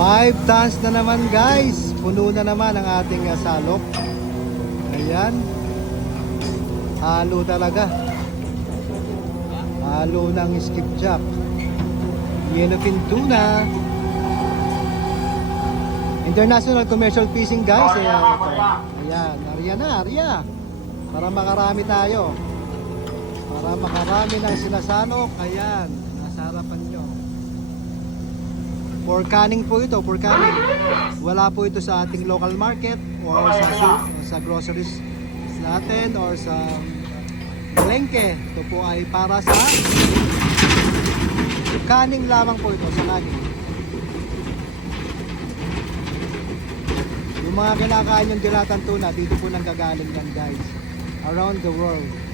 5 tons na naman guys. Puno na naman ang ating salok. Ayan. Halo talaga. Halo ng skipjack. Yellowfin tuna. International commercial fishing guys. Ayan, ito. Ayan, Arya na, Arya. Para makarami tayo. Para makarami ng sinasalok. Ayan, nasa harapan nyo. For canning po ito, for canning. Wala po ito sa ating local market or sa groceries natin or sa palengke. Ito po ay para sa canning lamang po ito, sa canning. Yung mga kinakain yung dilatang tuna, dito po nang gagaling yan guys. Around the world.